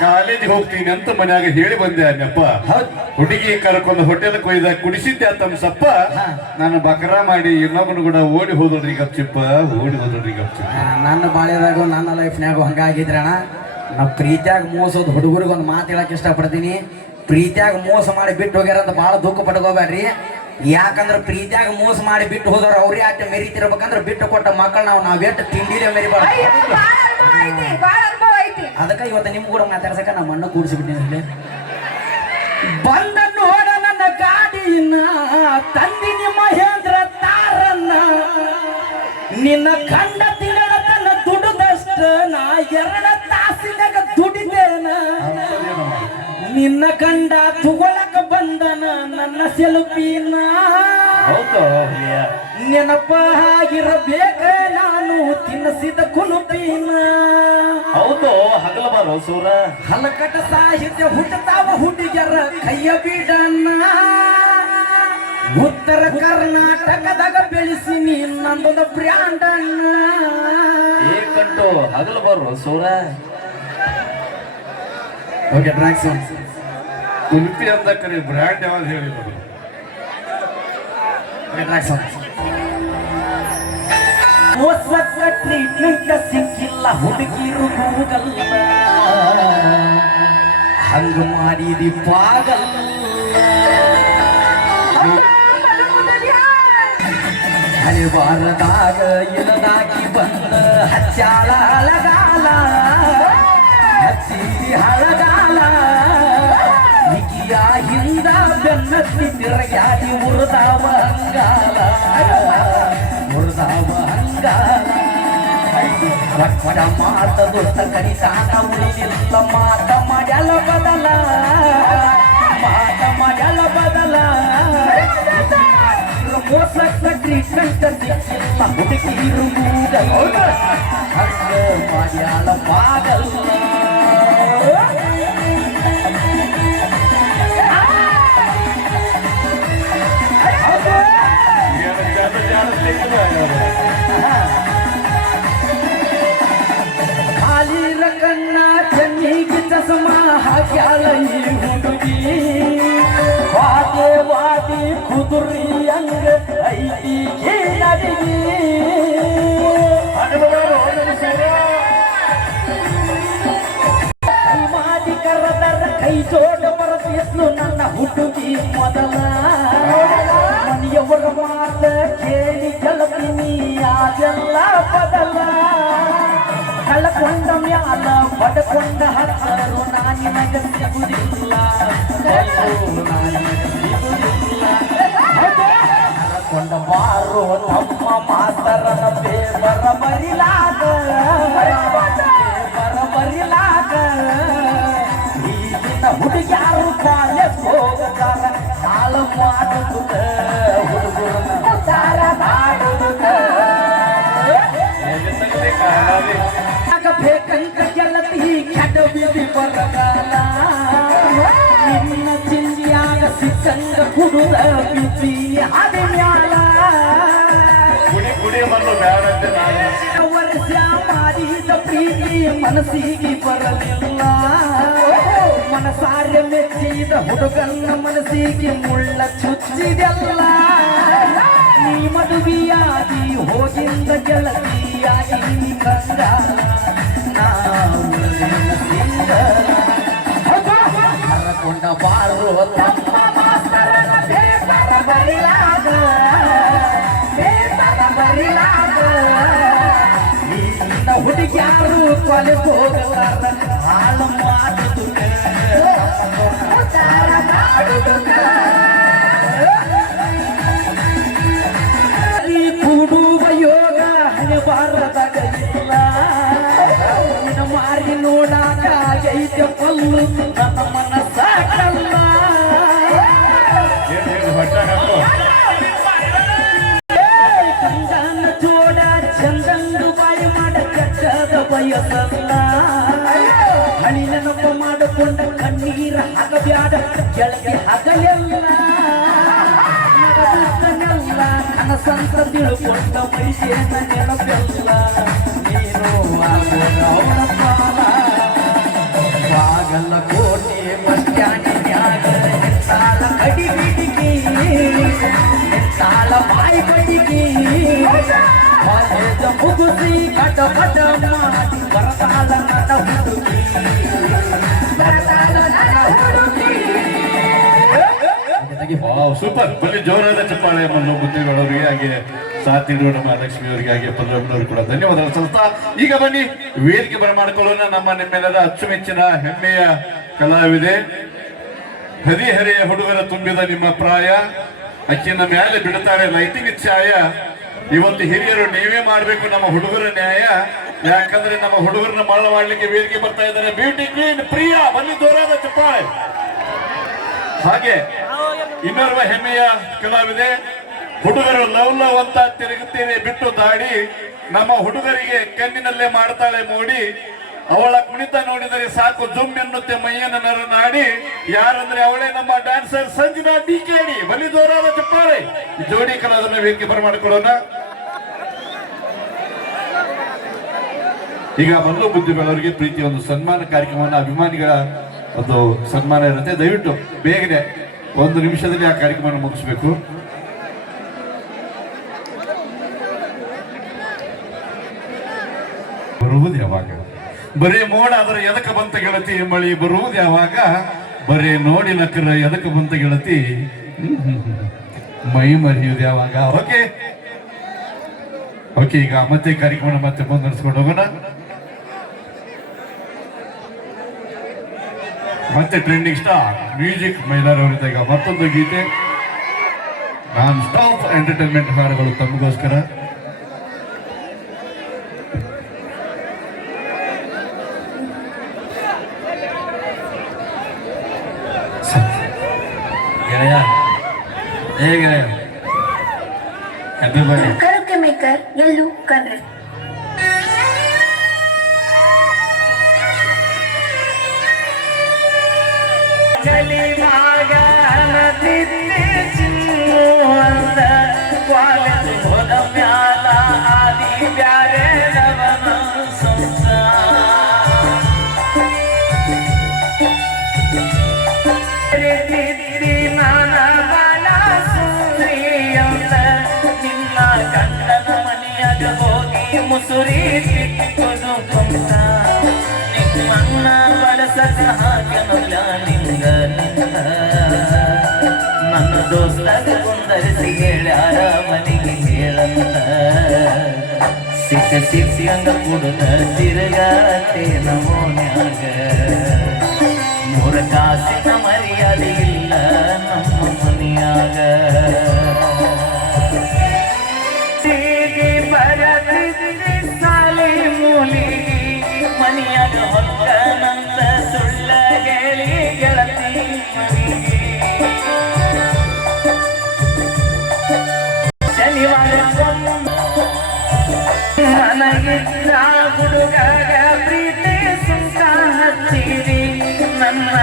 ಕಾಲೇಜಿಗೆ ಹೋಗ್ತೀನಿ ಅಂತ ಮನ್ಯಾಗ ಹೇಳಿ ಬಂದೆ ಅನ್ನಪ್ಪ. ಹುಡುಗಿ ಕರ್ಕೊಂಡು ಹೋಟೆಲ್ ಕೊಯ್ದ ಕುಡಿಸಿದ್ದೆ ತಮ್ಮ ನಾನು ಬಕರಾ ಮಾಡಿ ಇನ್ನೊಬ್ಬನು ಕೂಡ ಓಡಿ ಹೋದ್ರಿ ಗಪ್ಚಿಪ್ಪ, ಓಡಿ ಹೋದ್ರಿ ಗಪ್ಚಿಪ್ಪ. ನನ್ನ ಬಾಳ್ಯದಾಗ ನನ್ನ ಲೈಫ್ನಾಗ ಹಂಗಾಗಿದ್ರಣ. ನಾವು ಪ್ರೀತಿಯಾಗ ಮೋಸೋದು ಹುಡುಗರಿಗೆ ಒಂದು ಮಾತು ಹೇಳಕ್ ಇಷ್ಟಪಡ್ತೀನಿ. ಪ್ರೀತಿಯಾಗ ಮೋಸ ಮಾಡಿ ಬಿಟ್ಟು ಹೋಗ್ಯಾರ ಅಂತ ಭಾಳ ದುಃಖ ಪಡ್ಕೋಬೇಡ್ರಿ. ಯಾಕಂದ್ರೆ ಪ್ರೀತಿಯಾಗ ಮೋಸ ಮಾಡಿ ಬಿಟ್ಟು ಹೋದವ್ರು ಅವ್ರೇ ಆಟ ಮೆರಿತಿರ್ಬೇಕಂದ್ರೆ ಬಿಟ್ಟು ಕೊಟ್ಟ ಮಕ್ಕಳು ನಾವೆಟ್ಟು ತಿಂಡಿಲೇ ಮೆರಿಬಾರ್ದು. ಅದಕ್ಕೆ ಇವತ್ತು ನಿಮ್ ಕೂಡ ಮಾತಾಡ್ಸಕ ನಮ್ಮ ಅಣ್ಣ ಕೂಡಿಸಿಬಿಟ್ಟಿನಿ. ಬಂದ ನೋಡ ನನ್ನ ಗಾಡಿನ ತಂದಿನಿ ಮಹೇಂದ್ರ ತಾರನ್ನ, ನಿನ್ನ ಕಂಡ ತಿಂಗಳ ತನ್ನ ದುಡ್ದಷ್ಟ ನಾ 2 ತಾಸಿನಾಗ ದುಡಿದೇನ. ನಿನ್ನ ಕಂಡ ತಗೊಳಕ ಬಂದನ ನನ್ನ ಸೆಲ್ಫಿನ, ನೆನಪ ಆಗಿರಬೇಕ ನಾನು ತಿನ್ನಸಿದ ಕುನುಪಿನ. ಹೌದು ಹಗಲಬಾರೋ ಸೂರ ಹಲಕಟ ಸಾಹಿತ್ಯ ಹುಟ್ಟತಾವ ಹುಡುಗರ ಕೈಯ ಬಿಡನ್ನ. ಉತ್ತರ ಕರ್ನಾಟಕದಾಗ ಬೆಳೆಸಿನಿ ನಂದೊಂದು ಬ್ರ್ಯಾಂಡ್ ಅನ್ನ. ಏಕಂಟು ಹಗಲಬಾರೋ ಸೂರ. ಓಕೆ ಟ್ರ್ಯಾಕ್ಸ್ ಕುಲ್ಪಿ ಅಂತ ಕರಿ ಬ್ರ್ಯಾಂಡ್ ಯಾವ್ದು ಹೇಳಿ ಹೊಸ ಟ್ರೀಟ್ಮೆಂಟ್ ಸಿಕ್ಕಿಲ್ಲ ಹುಡುಗಿರು ಹೋಗಲ್ಲ, ಹಂಗ ಮಾಡಿದಿ ಪಾಗಲ್ಲ. ಹರಿವಾರದಾಗ ಇಲ್ಲದಾಗಿ ಬಂದ ಹಚ್ಚಾಳ ಹಳಗಾಲ, ಹಚ್ಚಿದಿ ಹಳಗಾಲ. ನಿಗಿಯ ಹಿಂದ ಬೆನ್ನತ್ತಿ ತಿರಗ್ಯಾದಿ ಮುರಿದಾವ ಹಂಗಾಲ, ಮುರಿದಾವ ಹಂಗಾಲ. ರಕ್ತ ಮಾತ ದೊಡ್ಡ ಕಡಿತಾನ ಉಳಿದಿಲ್ಲ, ಮಾತ ಮಾಡ್ಯಾಲ ಬದಲ, ಮಾತ ಮಾಡ್ಯಾಲ ಬದಲ. ಮೋಸಕ್ಕ ಟ್ರೀಟ್ಮೆಂಟ್ ಸಿಕ್ಕಿಲ್ಲ ಹುಡುಗಿರು ಮೂಗಲ್ಲ, ಹಂಗ ಮಾಡ್ಯಾಳ ಪಾಗಲ್ಲ. ಖಾಲಿರ ಕಣ್ಣ ಚೆನ್ನಿಗೆ ಚಸ್ಮಾ ಹಾಕ್ಯಾಳ ಈ ಹುಡುಗಿ, ವಾದೆ ವಾದಿ ಕುದುರಿ ಹಂಗ ಐತಿ ನಡಿಗಿ. ಮಾಡಿ ಕರದರ ಕೈ ಜೋಡ ಬರತಿದ್ಲು ನನ್ನ ಹುಡುಗಿ ಮೊದಲ. ಮನೆಯವರ ಮಾತ ಕೇಳಿ ಕಲತೀನಿ ಅದೆಲ್ಲ ಬದಲ. ಕಳಕೊಂಡ ಮ್ಯಾಲ ಬಡಕೊಂಡ ಹತ್ತರು ನಾನಿನಗ ಸಿಗುದಿಲ್ಲ, ಕಳಕೊಂಡ ಬಾರೋ ನಮ್ಮ ಮಾತರನ ಪೇಪರ ಬರಿಲಾಗ, ಪೇಪರ ಬರಿಲಾಗ. ಈಗಿನ ಹುಡುಗ್ಯಾರು ಕಾಲೇಜ್ ಹೋಗತಾರ, ಕಾಲ ಮಾಡುತ್ತ ಹುಡುಗರನ್ನ ತಾರ ಮಾಡುತ್ತ. ಬೇಕಂತ ಗೆಲ್ಲತಿ ಕೆಟ್ಟ ಬಿಡಿ ಬರಗಾಲ, ನಿನ್ನ ಚಿಂದಿಯಾಗ ಸಿಕ್ಕಂಗ ಕುಡುದ ಬಿದ್ದಿ ಅದೆ ಮ್ಯಾಲ. ವರ್ಷ ಮಾಡಿದ ಪ್ರೀತಿ ಮನಸ್ಸಿಗೆ ಬರಲಿಲ್ಲ, ಮನಸಾರೆ ಮೆಚ್ಚಿದ ಹುಡುಗನ್ನ ಮನಸ್ಸಿಗೆ ಮುಳ್ಳ ಚುಚ್ಚಿದೆಲ್ಲ. ನೀ ಮದುವೆಯಾಗಿ ಹೋಗಿಂದ ಗೆಳತಿಯಾಗಿ ಕಂಗಾಲ, ಹರಕೊಂಡ ಬಾರೋ ತಮ್ಮ ಮಾಸ್ತರನ ಪೇಪರ ಬರಿಲಾಗ, ಪೇಪರ ಬರಿಲಾಗ. ನಿನ್ನ ಹುಡುಗ್ಯಾರು ಕೊಲೆ ಹೋಗಲಾರ ಹಾಳು ಮಾಡುದುಕ, ಮಾಡುದುಕ. ಕೂಡುವ ಯೋಗ ಹಣೆಬಾರದಾಗ ಇಲ್ಲ, ನಿನ್ನ ಮಾರಿ ನೋಡಾಕ ಆಗೈತೆ ಪಲ್ಲು ನನ್ನ ಮನಸ್ಸಾಗಲ್ಲ. ಕಂದನ ಜೋಡ ಚಂದಂದು ಬಾಯಿ ಮಾಡ ಕೆಟ್ಟದ ಬಯಸಲ್ಲ, ಹಳಿ ನೆನಪ ಮಾಡಿಕೊಂಡ ಕಣ್ಣೀರ ಹಾಕಬ್ಯಾಡ ಗೆಳತಿ ಹಗಲೆಲ್ಲ. ಕನಸಂತ ತಿಳ್ಕೊಂಡ ಮೈಸೇನ ನೆನಪೆಲ್ಲ, ನೀನು ಅವನ ಪಾಲ ಪಾಗ ಬಾಗಲ ಕೋಟೆ ಬಸ್ಟ್ಯಾಂಡಿನ್ಯಾಗ ಸಾಲ ಕಡಿ ಬಿಡಿಗಿ ಸಾಲ ಬಾಯಿ ಬಡಿಗಿ ಕಾಲೇಜ ಮುಗುಸಿ ಕಟ ಪಟ ಮಾಡಿ ಬರಸಾಲ ನಟ ಹುಡುಗಿ ಬರಸಾಲ ನಟ ಹುಡುಗಿ. ಸೂಪರ್. ಬನ್ನಿ ಜೋರಾದ ಚಪ್ಪಾಳೆ ಮಲ್ಲು ಮುದ್ದೇಗಳವರಿಗೆ, ಹಾಗೆ ಸಾಥ್ ನೀಡುವ ನಮ್ಮ ಲಕ್ಷ್ಮಿ ಅವರಿಗೆ, ಹಾಗೆ ಪಲ್ಲವನವರು ಕೂಡ ಧನ್ಯವಾದಗಳು ಸಲ್ಲಿಸ್ತಾ ಈಗ ಬನ್ನಿ ವೇದಿಕೆ ಬರಮಾಡಿಕೊಳ್ಳೋಣ. ನಮ್ಮ ನಿಮ್ಮೆಲ್ಲರ ಅಚ್ಚುಮೆಚ್ಚಿನ ಹೆಮ್ಮೆಯ ಕಲಾವಿದೆ, ಹದಿಹರೆಯ ಹುಡುಗರ ತುಂಬಿದ ನಿಮ್ಮ ಪ್ರಾಯ, ಅಕ್ಕಿನ ಮ್ಯಾಲೆ ಬಿಡುತ್ತಾರೆ ಲೈಟಿಂಗ್ ಛಾಯ. ಇವತ್ತು ಹಿರಿಯರು ನೀವೇ ಮಾಡಬೇಕು ನಮ್ಮ ಹುಡುಗರ ನ್ಯಾಯ, ಯಾಕಂದ್ರೆ ನಮ್ಮ ಹುಡುಗರನ್ನ ಮರಳ ಮಾಡ್ಲಿಕ್ಕೆ ವೇದಿಕೆ ಬರ್ತಾ ಇದ್ದಾರೆ ಬ್ಯೂಟಿ ಕ್ವೀನ್ ಪ್ರಿಯಾ. ಬನ್ನಿ ಜೋರಾದ ಚಪ್ಪಾಳೆ. ಹಾಗೆ ಇನ್ನೋರ್ವ ಹೆಮ್ಮೆಯ ಕಲಾವಿದೆ, ಹುಡುಗರು ಲವ್ ಲವ್ ಅಂತ ತಿರುಗುತ್ತೀರಿ ಬಿಟ್ಟು ದಾಡಿ, ನಮ್ಮ ಹುಡುಗರಿಗೆ ಕಣ್ಣಿನಲ್ಲೇ ಮಾಡ್ತಾಳೆ ಮೋಡಿ, ಅವಳ ಕುಣಿತ ನೋಡಿದರೆ ಸಾಕು ಜುಮ್ ಎನ್ನುತ್ತೆ ಮೈಯನ್ನ ನರನಾಡಿ, ಯಾರಂದ್ರೆ ಅವಳೇ ನಮ್ಮ ಡ್ಯಾನ್ಸರ್ ಸಂಜನಾ ಡಿಕೆಡಿ. ಬಲಿ ಜೋರಾದ ಚಪ್ಪಾಳೆ. ಜೋಡಿ ಕಲಾವಿದರನ್ನ ವೇದಿಕೆ ಬರಮಾಡಿಕೊಳ್ಳೋಣ. ಈಗ ಮಲ್ಲು ಬುದ್ಧಿಗಳವರಿಗೆ ಪ್ರೀತಿಯ ಒಂದು ಸನ್ಮಾನ ಕಾರ್ಯಕ್ರಮವನ್ನು, ಅಭಿಮಾನಿಗಳ ಒಂದು ಸನ್ಮಾನ ಇರುತ್ತೆ. ದಯವಿಟ್ಟು ಬೇಗನೆ 1 ನಿಮಿಷದಲ್ಲಿ ಆ ಕಾರ್ಯಕ್ರಮ ಮುಗಿಸ್ಬೇಕು. ಬರುವುದು ಯಾವಾಗ? ಬರೀ ಮೋಡ ಆದ್ರೆ ಎದಕ್ಕೆ ಬಂತ ಗೆಳತಿ, ಮಳಿ ಬರುವುದು ಯಾವಾಗ? ಬರೀ ನೋಡಿ ನಕ್ಕರ ಎದಕ್ಕೆ ಬಂತ ಗೆಳತಿ, ಮೈ ಮರಿಯುವುದು ಯಾವಾಗ? ಓಕೆ ಓಕೆ, ಈಗ ಮತ್ತೆ ಕಾರ್ಯಕ್ರಮ ಮತ್ತೆ ಮುಂದುವರಿಸ್ಕೊಂಡು ಹೋಗೋಣ. ಮತ್ತೆ ಟ್ರೆಂಡಿಂಗ್ ಸ್ಟಾರ್ ಮ್ಯೂಸಿಕ್ ಮೈಲಾರ್ ಅವರಿಂದ ಈಗ ಮತ್ತೊಂದು ಗೀತೆ, ನಾನ್ ಸ್ಟಾಪ್ ಎಂಟರ್ಟೈನ್ಮೆಂಟ್ ಹಾಡುಗಳು ತಮಗೋಸ್ಕರ. ಗೆಳೆಯ ಹೇಗೆ ಅದು ಬನ್ನಿ ಕರಕ್ಕೆ ಮೇಕರ್ ಎಲ್ಲೂ ಕರ್ರೆ ಮುಸುರಿ ಕಿಟ್ಟುದು ಕೊಂತ ನಿಮ್ಮನ್ನ ಬಳಸದ ಹಾಗನಲ್ಲ ನಿಂಗ ನನ್ನ ದೋಸ್ತರ ಕುಂದರಿಸಿ ಹೇಳ್ಯಾರ ಮನೆಗೆ ಹೇಳಂತ ಸಿಕ್ಕಿ ಹಂಗ ಕುಡುದ ತಿರುಗಾತೆ ನಮೋನ್ಯಾಗ 3 ಕಾಸಿನ ಮರ್ಯಾದೆ ಇಲ್ಲ ನಮ್ಮ ಮನೆಯಾಗ ಮನಿಯಾಗ ಹೊಕ್ಕನಂತ ಸುಳ್ಳ ಹೇಳಿ ಗೆಳತಿ ಶನಿವಾರ ನನಗಿದ್ದ ಹುಡುಗಾಗ ಪ್ರೀತಿ ಸುಂಕ ಹಚ್ಚಿರಿ ನನ್ನ